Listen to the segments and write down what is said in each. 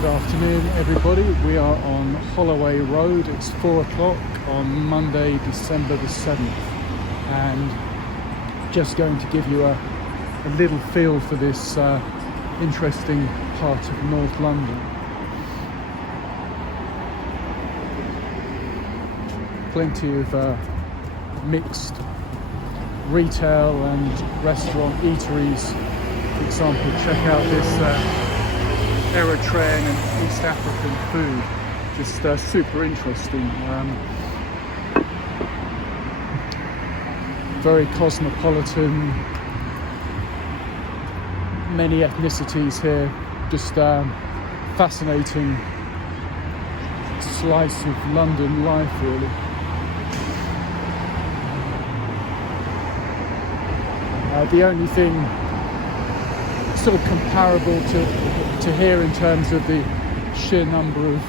Good afternoon, everybody. We are on Holloway Road. It's 4 o'clock on Monday, December the 7th, and just going to give you a little feel for this interesting part of North London. Plenty of mixed retail and restaurant eateries. For example, check out this Eritrean and East African food, just super interesting. Very cosmopolitan, many ethnicities here, just fascinating slice of London life, really. The only thing sort of comparable to here in terms of the sheer number of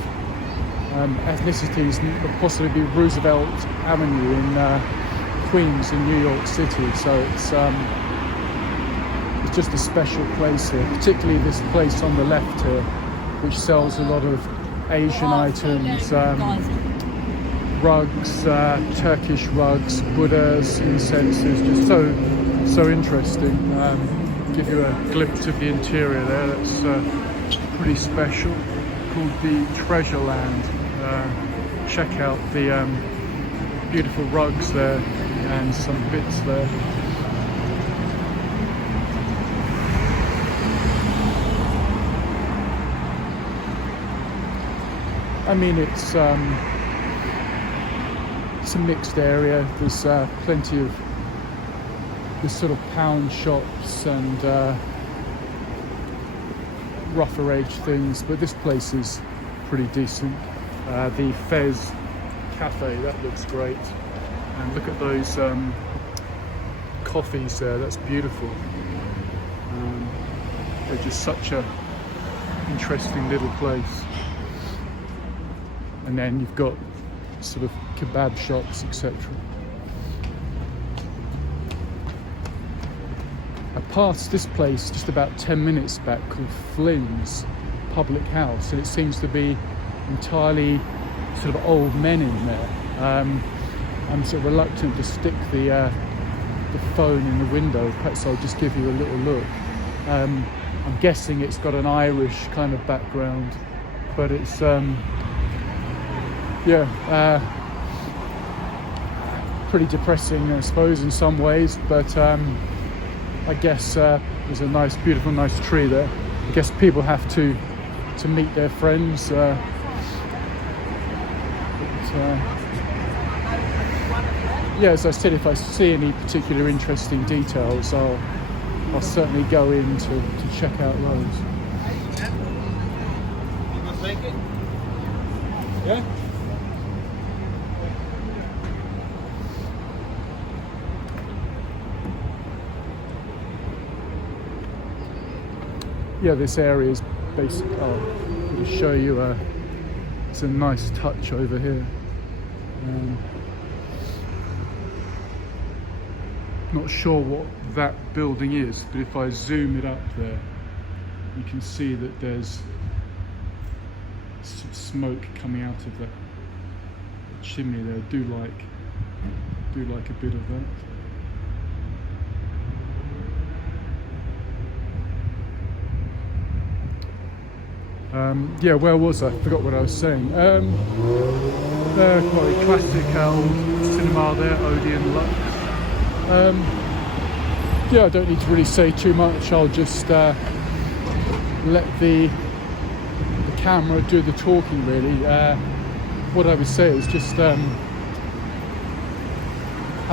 ethnicities would possibly be Roosevelt Avenue in Queens in New York City. So it's just a special place here, particularly this place on the left here, which sells a lot of Asian items, rugs, Turkish rugs, Buddhas, incenses, just so interesting. Give you a glimpse of the interior there. That's pretty special, called the Treasure Land. Check out the beautiful rugs there and some bits there. I mean, it's a mixed area. There's plenty of this sort of pound shops and rougher age things, but this place is pretty decent. The Fez Cafe, that looks great, and look at those coffees there. That's beautiful. They're just such a interesting little place. And then you've got sort of kebab shops, etc. I passed this place just about 10 minutes back called Flynn's Public House, and it seems to be entirely sort of old men in there. I'm sort of reluctant to stick the phone in the window. Perhaps I'll just give you a little look. I'm guessing it's got an Irish kind of background, but it's pretty depressing, I suppose, in some ways, but I guess there's a nice, beautiful, nice tree there. I guess people have to meet their friends. As I said, if I see any particular interesting details, I'll certainly go in to check out those. You must make it? Yeah? Yeah, this area is basically, I'm going to show you, it's a nice touch over here. Not sure what that building is, but if I zoom it up there, you can see that there's some smoke coming out of that chimney there. Do like a bit of that. Where was I? Forgot what I was saying. Quite a classic old cinema there, Odeon Lux. I don't need to really say too much. I'll just let the camera do the talking, really. What I would say is just have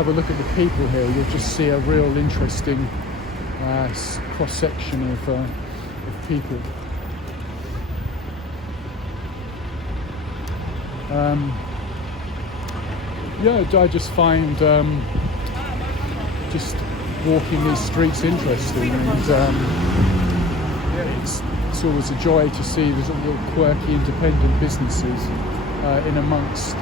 a look at the people here. You'll just see a real interesting cross-section of people. I just find just walking these streets interesting, and it's always a joy to see these little quirky independent businesses in amongst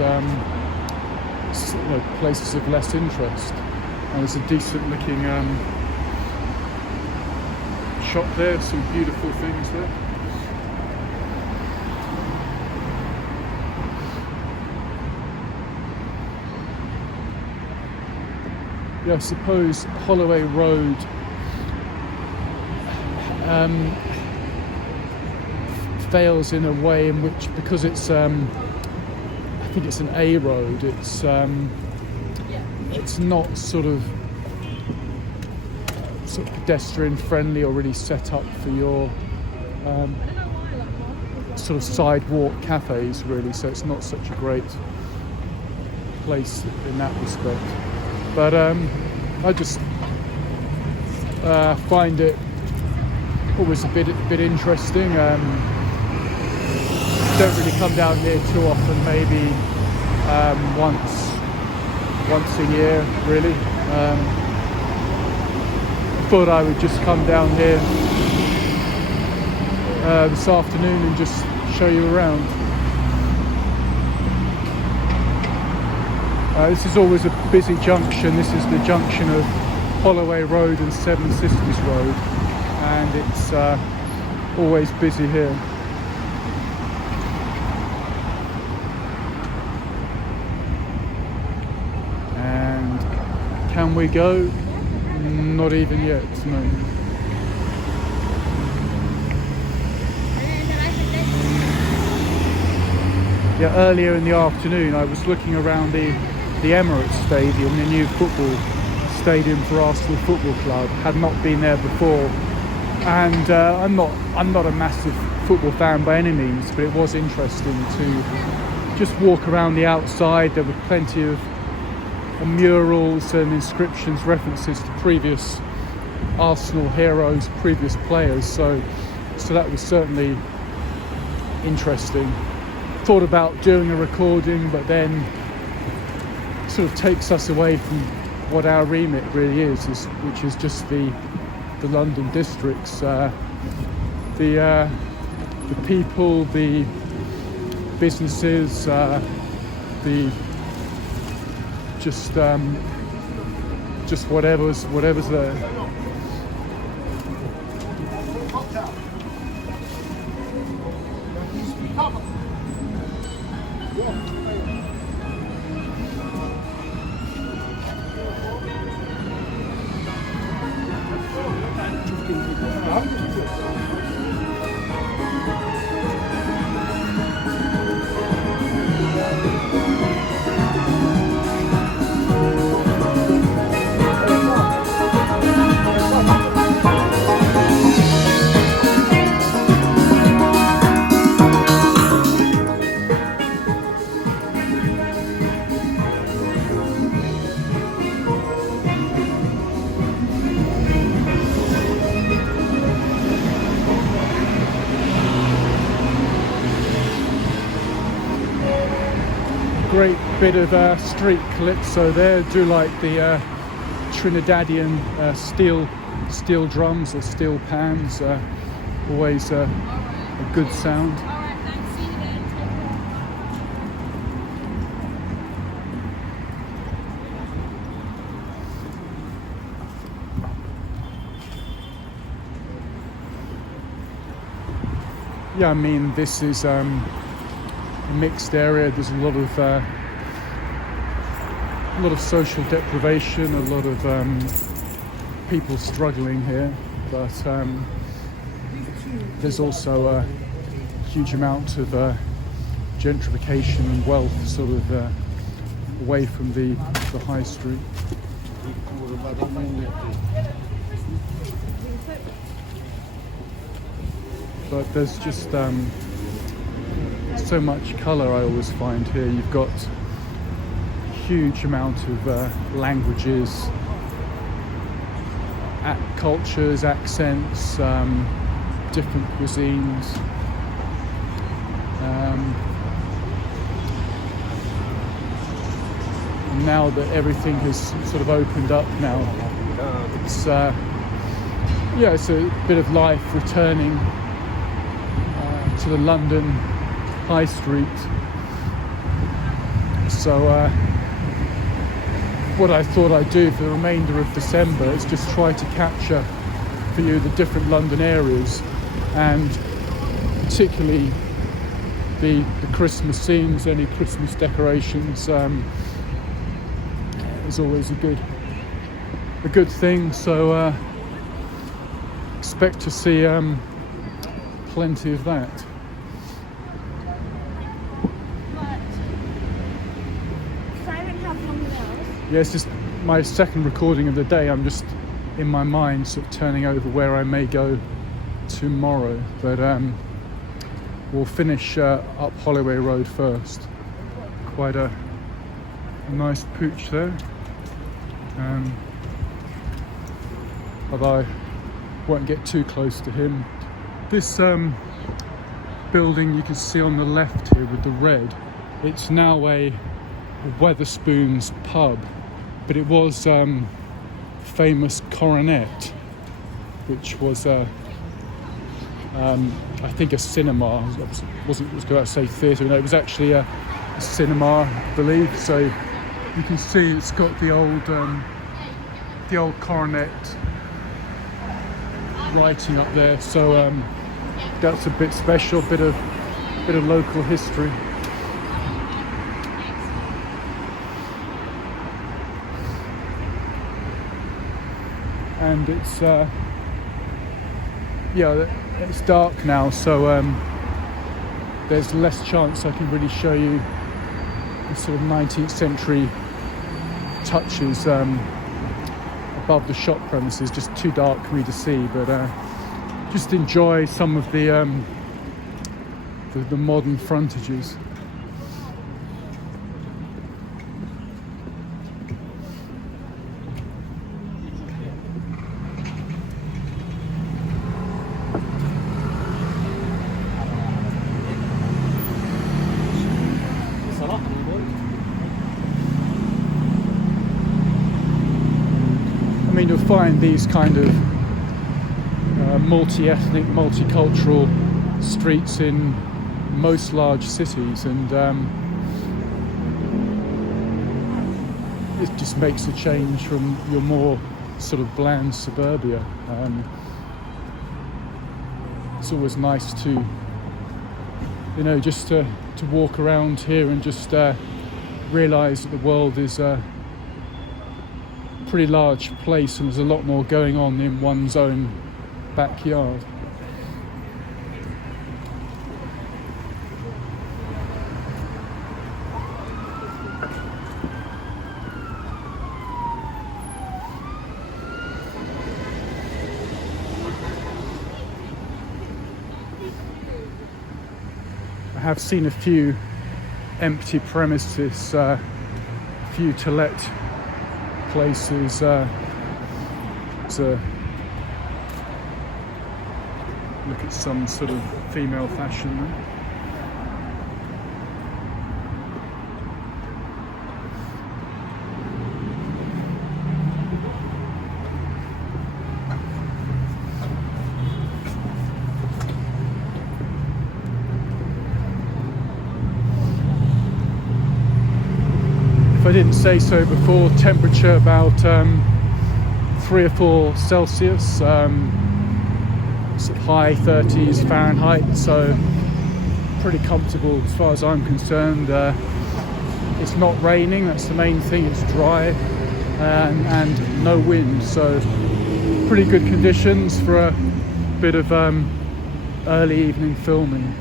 places of less interest. And there's a decent looking shop there, some beautiful things there. yeah, I suppose Holloway Road fails in a way in which, because it's I think it's an A road, it's not sort of pedestrian friendly or really set up for your sort of sidewalk cafes really, so it's not such a great place in that respect. But I just find it always a bit interesting. Don't really come down here too often, maybe once a year really. Thought I would just come down here this afternoon and just show you around. This is always a busy junction. This is the junction of Holloway Road and Seven Sisters Road, and it's always busy here. And can we go? Not even yet, no. Yeah, earlier in the afternoon I was looking around the Emirates Stadium, the new football stadium for Arsenal Football Club. Had not been there before, and I'm not a massive football fan by any means, but it was interesting to just walk around the outside. There were plenty of murals and inscriptions, references to previous Arsenal heroes, previous players, so that was certainly interesting. Thought about doing a recording, but then sort of takes us away from what our remit really is, which is just the London districts, the people, the businesses, the just whatever's there. Great bit of street calypso there. Do like the Trinidadian steel drums or steel pans. Always a good sound. Yeah, I mean, this is a mixed area. There's a lot of social deprivation, a lot of people struggling here, but there's also a huge amount of gentrification and wealth sort of away from the high street. But there's just so much colour I always find here. You've got huge amount of languages, cultures, accents, different cuisines. Now that everything has sort of opened up now, it's it's a bit of life returning to the London High Street. So what I thought I'd do for the remainder of December is just try to capture for you the different London areas, and particularly the Christmas scenes, any Christmas decorations. Is always a good a good thing. So expect to see plenty of that. Yeah, it's just my second recording of the day. I'm just in my mind sort of turning over where I may go tomorrow, but we'll finish up Holloway Road first. Quite a nice pooch there, although I won't get too close to him. This building you can see on the left here with the red, it's now a Wetherspoons pub, but it was famous Coronet, which was I think a cinema. I was going to say theatre. No, it was actually a cinema, I believe. So you can see it's got the old Coronet writing up there. So that's a bit special, bit of local history. And it's it's dark now, so there's less chance I can really show you the sort of 19th century touches above the shop premises. Just too dark for me to see, but just enjoy some of the modern frontages. I mean, you'll find these kind of multi-ethnic, multicultural streets in most large cities, and it just makes a change from your more sort of bland suburbia. It's always nice to, just to walk around here and just realise that the world is a pretty large place and there's a lot more going on in one's own backyard. I have seen a few empty premises, a few to let places to look at some sort of female fashion there. If I didn't say so before, temperature about 3 or 4 Celsius, sort of high 30s Fahrenheit, so pretty comfortable as far as I'm concerned. It's not raining, that's the main thing. It's dry and no wind, so pretty good conditions for a bit of early evening filming.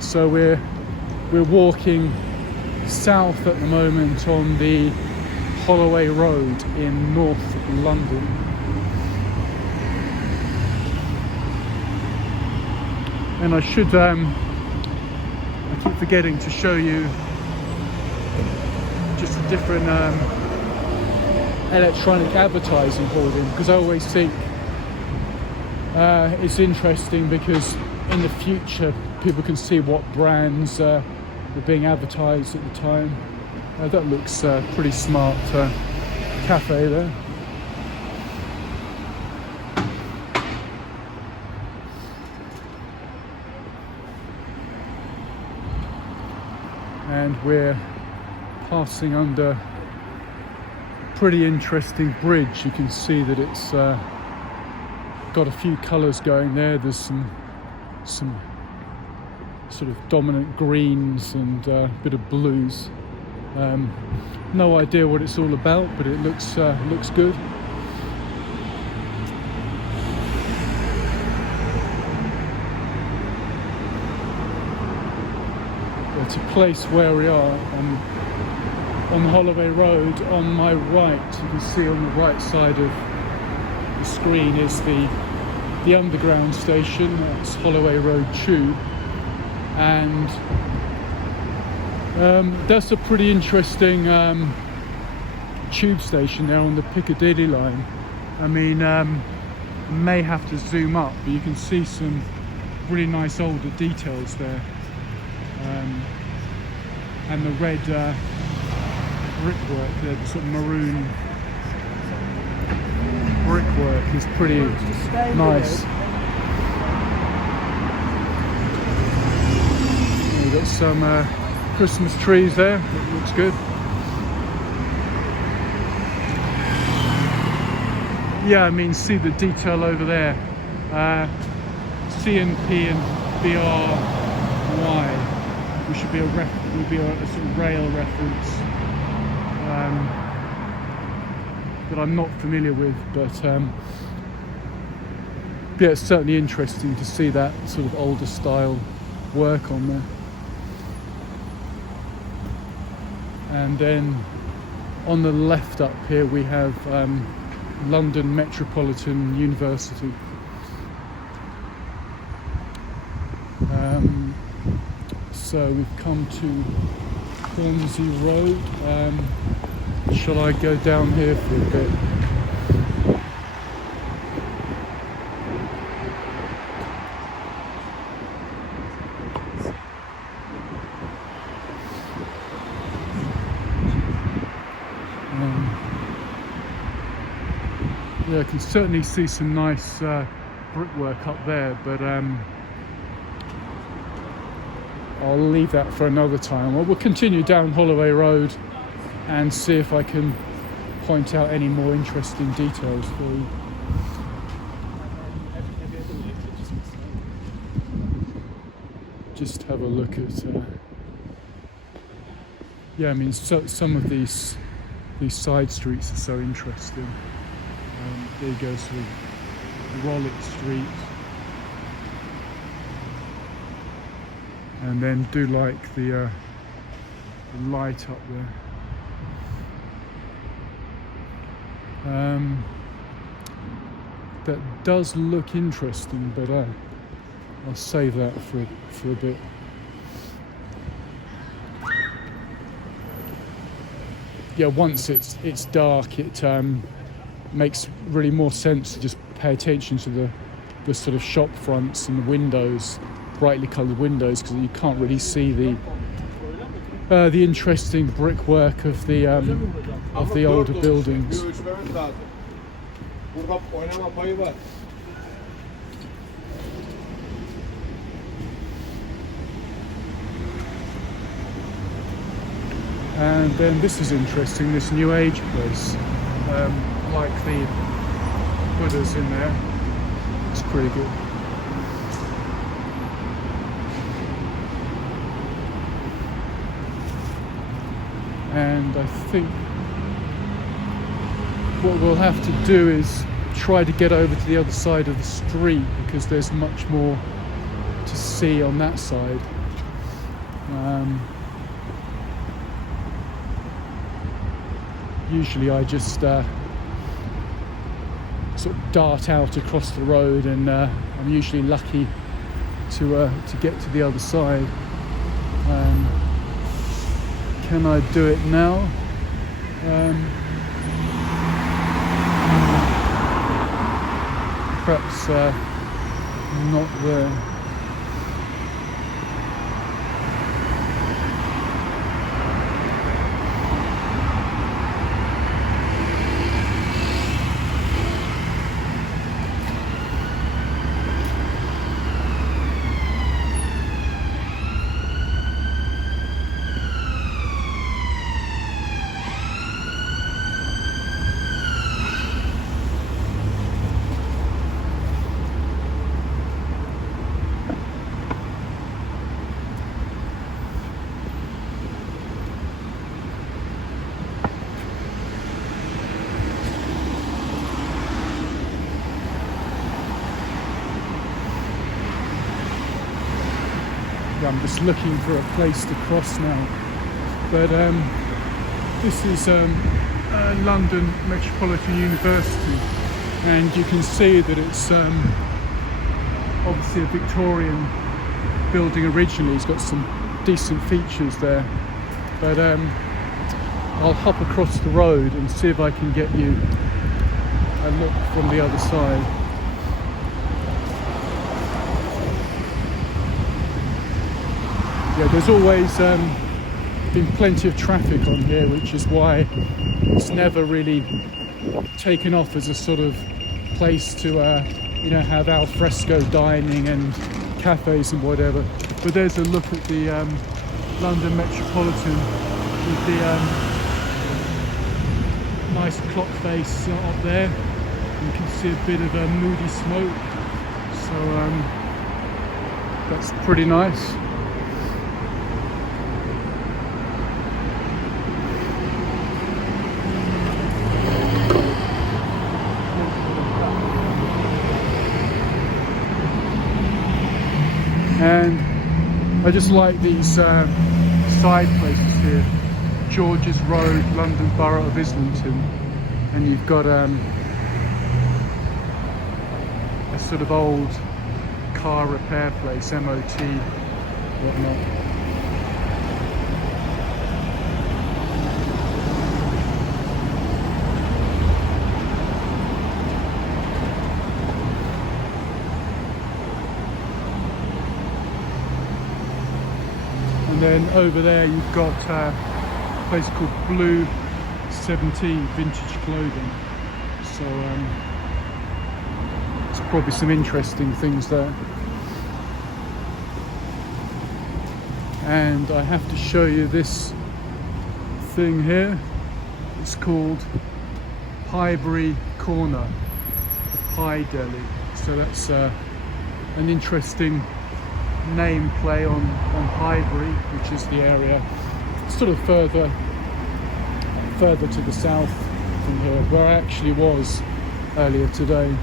So we're walking south at the moment on the Holloway Road in North London. And I should, I keep forgetting to show you just a different electronic advertising hoarding, because I always think it's interesting because in the future people can see what brands were being advertised at the time. That looks pretty smart cafe there. And we're passing under a pretty interesting bridge. You can see that it's got a few colours going there. There's some sort of dominant greens and a bit of blues. No idea what it's all about, but it looks good. To place where we are on Holloway Road. On my right, you can see on the right side of the screen is the underground station. That's Holloway Road Tube, and that's a pretty interesting tube station there on the Piccadilly line. I mean, may have to zoom up, but you can see some really nice older details there. And the red brickwork there, the sort of maroon brickwork is pretty nice. We've got some Christmas trees there, it looks good. Yeah, I mean, see the detail over there. CNP and BRY. Which should be would be a sort of rail reference that I'm not familiar with, but yeah, it's certainly interesting to see that sort of older style work on there. And then on the left up here we have London Metropolitan University. So we've come to Hornsey Road. Shall I go down here for a bit? Yeah, I can certainly see some nice brickwork up there, but I'll leave that for another time. Well, we'll continue down Holloway Road and see if I can point out any more interesting details for you. Just have a look at yeah, I mean, some of these side streets are so interesting. There you go, sort of Rollitt Street. And then do like the light up there. That does look interesting, but I'll save that for a bit. Yeah, once it's dark, it makes really more sense to just pay attention to the sort of shop fronts and the windows, brightly coloured windows, because you can't really see the interesting brickwork of the older buildings. And then this is interesting, this New Age place. Like the Buddhas in there. It's pretty good. And I think what we'll have to do is try to get over to the other side of the street, because there's much more to see on that side. Usually I just sort of dart out across the road, and I'm usually lucky to get to the other side. Can I do it now? Perhaps not there. I'm just looking for a place to cross now. But this is London Metropolitan University, and you can see that it's obviously a Victorian building originally. It's got some decent features there. But I'll hop across the road and see if I can get you a look from the other side. Yeah, there's always been plenty of traffic on here, which is why it's never really taken off as a sort of place to you know, have al fresco dining and cafes and whatever. But there's a look at the London Metropolitan with the nice clock face up there. You can see a bit of a moody smoke, so that's pretty nice. And I just like these side places here. George's Road, London Borough of Islington, and you've got a sort of old car repair place, MOT, whatnot. And then over there you've got a place called Blue 17 Vintage Clothing. So there's probably some interesting things there. And I have to show you this thing here. It's called Highbury Corner Pie Deli. So that's an interesting name play on Highbury, which is the area sort of further to the south from here, where I actually was earlier today.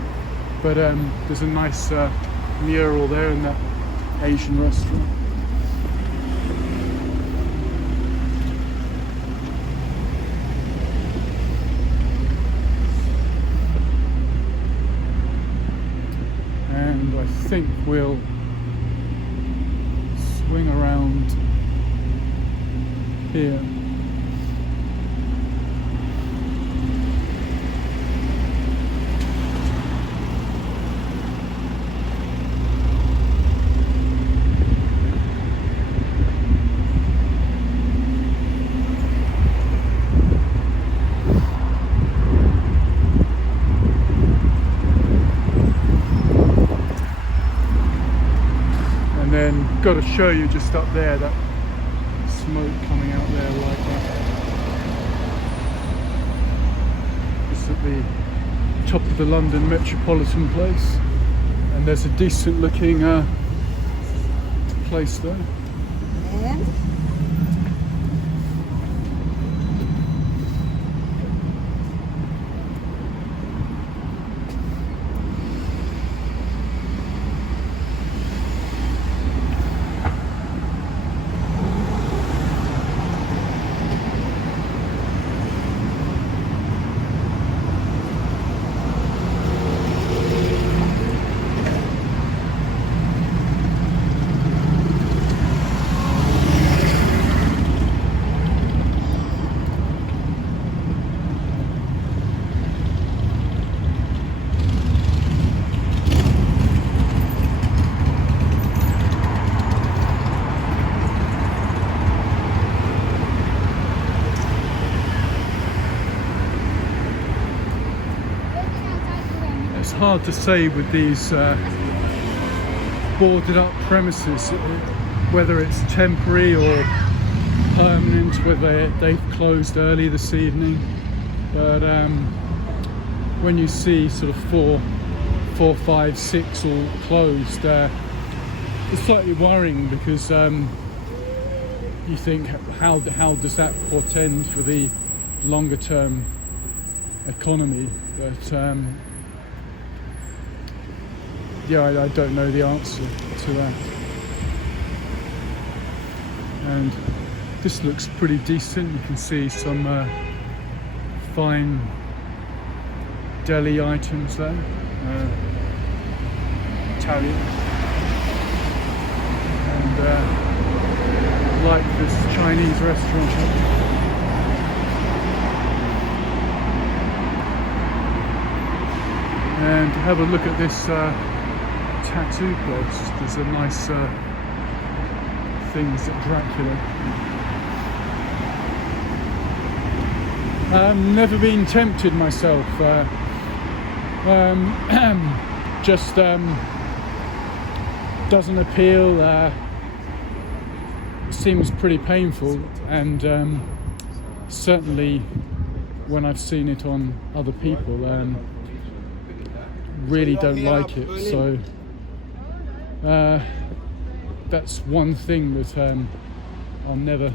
But there's a nice mural there in that Asian restaurant. And I think we'll swing around here. And then got to show you just up there that smoke coming out there like that. Just at the top of the London Metropolitan place, and there's a decent looking place there. And it's hard to say with these boarded up premises whether it's temporary or permanent, whether they've closed early this evening. But when you see sort of 4, 5, 6 all closed, it's slightly worrying, because you think, how does that portend for the longer term economy? But yeah, I don't know the answer to that. and this looks pretty decent. You can see some fine deli items there, Italian, and like this Chinese restaurant. And have a look at this tattoo place. There's a nice things at Dracula. Never been tempted myself. Just doesn't appeal. Seems pretty painful, and certainly when I've seen it on other people, really don't like it. So that's one thing that I'll never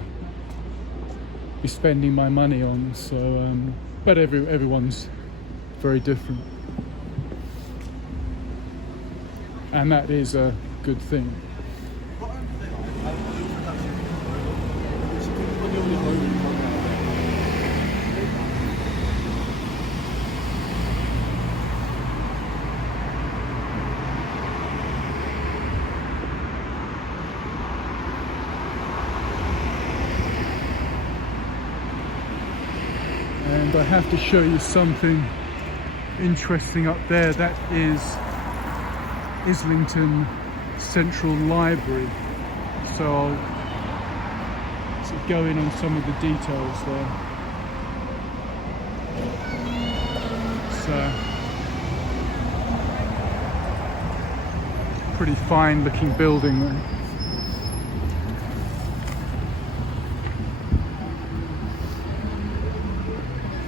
be spending my money on. So but everyone's very different, and that is a good thing. And I have to show you something interesting up there. That is Islington Central Library. So I'll go in on some of the details there. It's a pretty fine looking building there.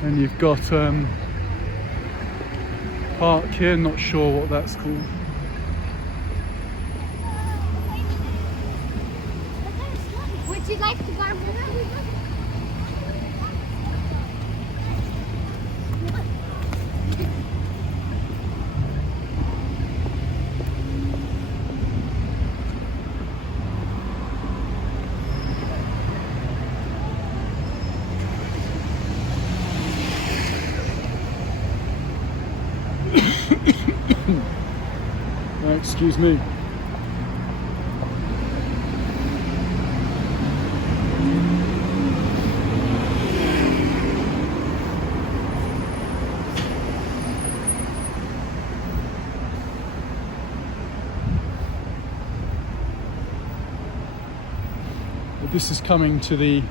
And you've got park here, not sure what that's called. Would you like to buy more? Excuse me. This is coming to the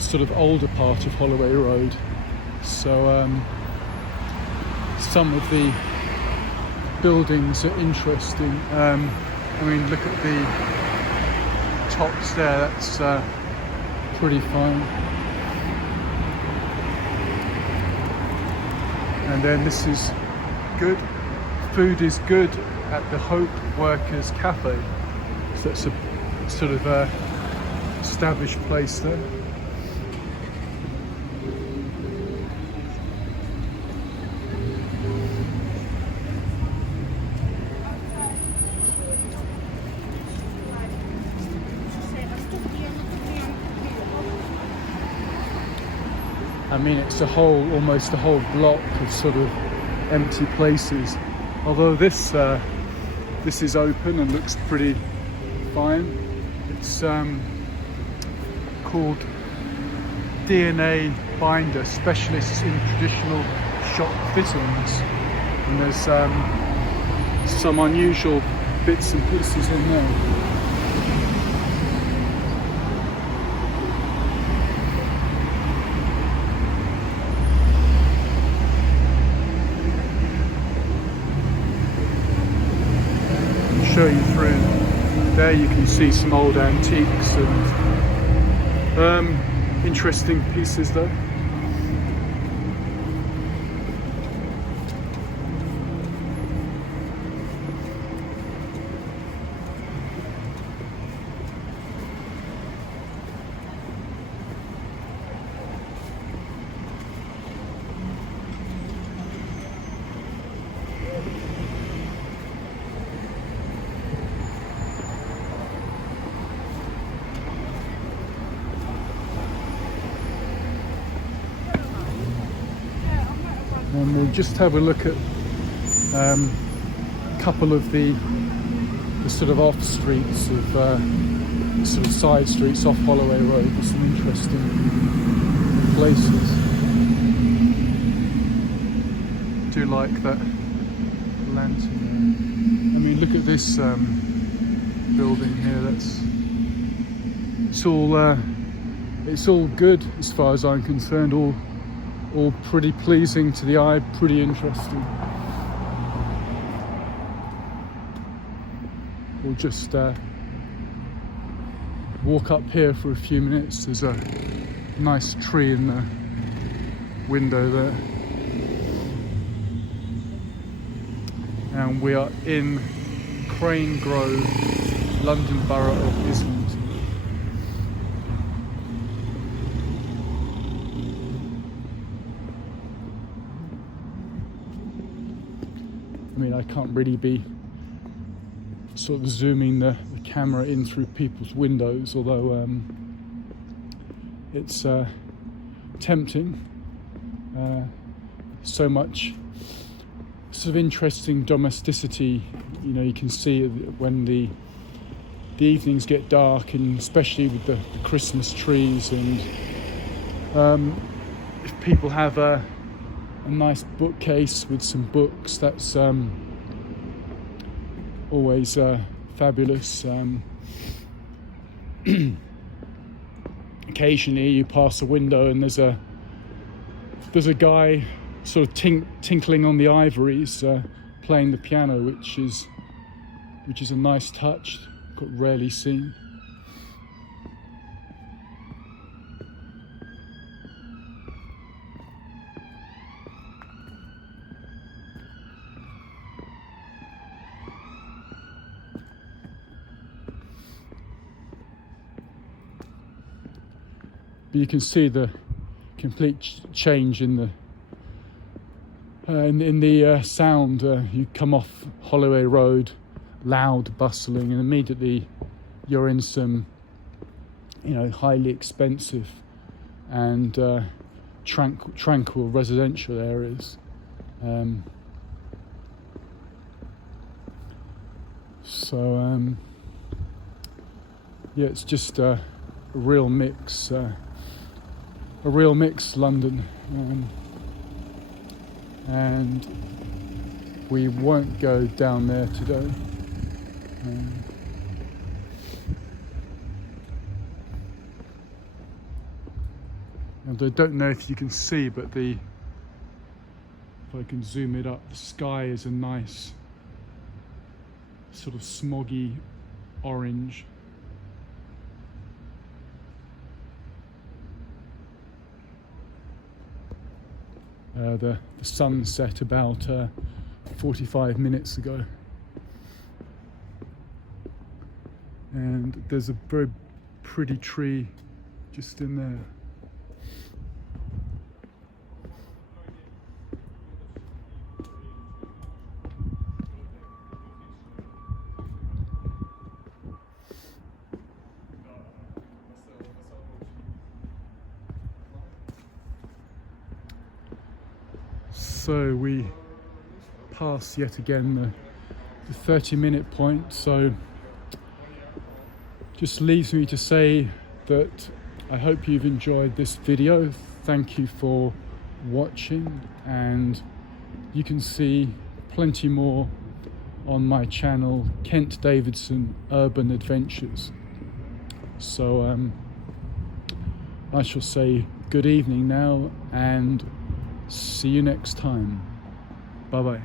sort of older part of Holloway Road, so some of the buildings are interesting. I mean, look at the tops there, that's pretty fine. And then this is good. Food is good at the Hope Workers Cafe. So it's a sort of established place there. I mean, it's almost a whole block of sort of empty places. Although this is open and looks pretty fine. It's called DNA Binder, specialists in traditional shop fittings, and there's some unusual bits and pieces in there. Show you through there. You can see some old antiques and interesting pieces though. and we'll just have a look at a couple of the sort of off streets of sort of side streets off Holloway Road. There's some interesting places. I do like that lantern there. I mean, look at this building here. It's all good as far as I'm concerned. All pretty pleasing to the eye, pretty interesting. We'll just walk up here for a few minutes. There's a nice tree in the window there. And we are in Crane Grove, London Borough of Islington. I mean, I can't really be sort of zooming the camera in through people's windows, although it's tempting. So much sort of interesting domesticity. You know, you can see when the evenings get dark, and especially with the Christmas trees, and if people have a nice bookcase with some books, that's always fabulous. Occasionally you pass a window and there's a guy sort of tinkling on the ivories, playing the piano, which is a nice touch. Got rarely seen. You can see the complete change in the sound. You come off Holloway Road, loud, bustling, and immediately you're in some, you know, highly expensive and tranquil residential areas. Yeah, it's just a real mix. London, and we won't go down there today. And I don't know if you can see, but if I can zoom it up, the sky is a nice sort of smoggy orange. The sun set about 45 minutes ago, and there's a very pretty tree just in there. So we pass yet again the 30-minute point, so just leaves me to say that I hope you've enjoyed this video. Thank you for watching, and you can see plenty more on my channel, Kent Davidson Urban Adventures. So I shall say good evening now, and see you next time. Bye bye.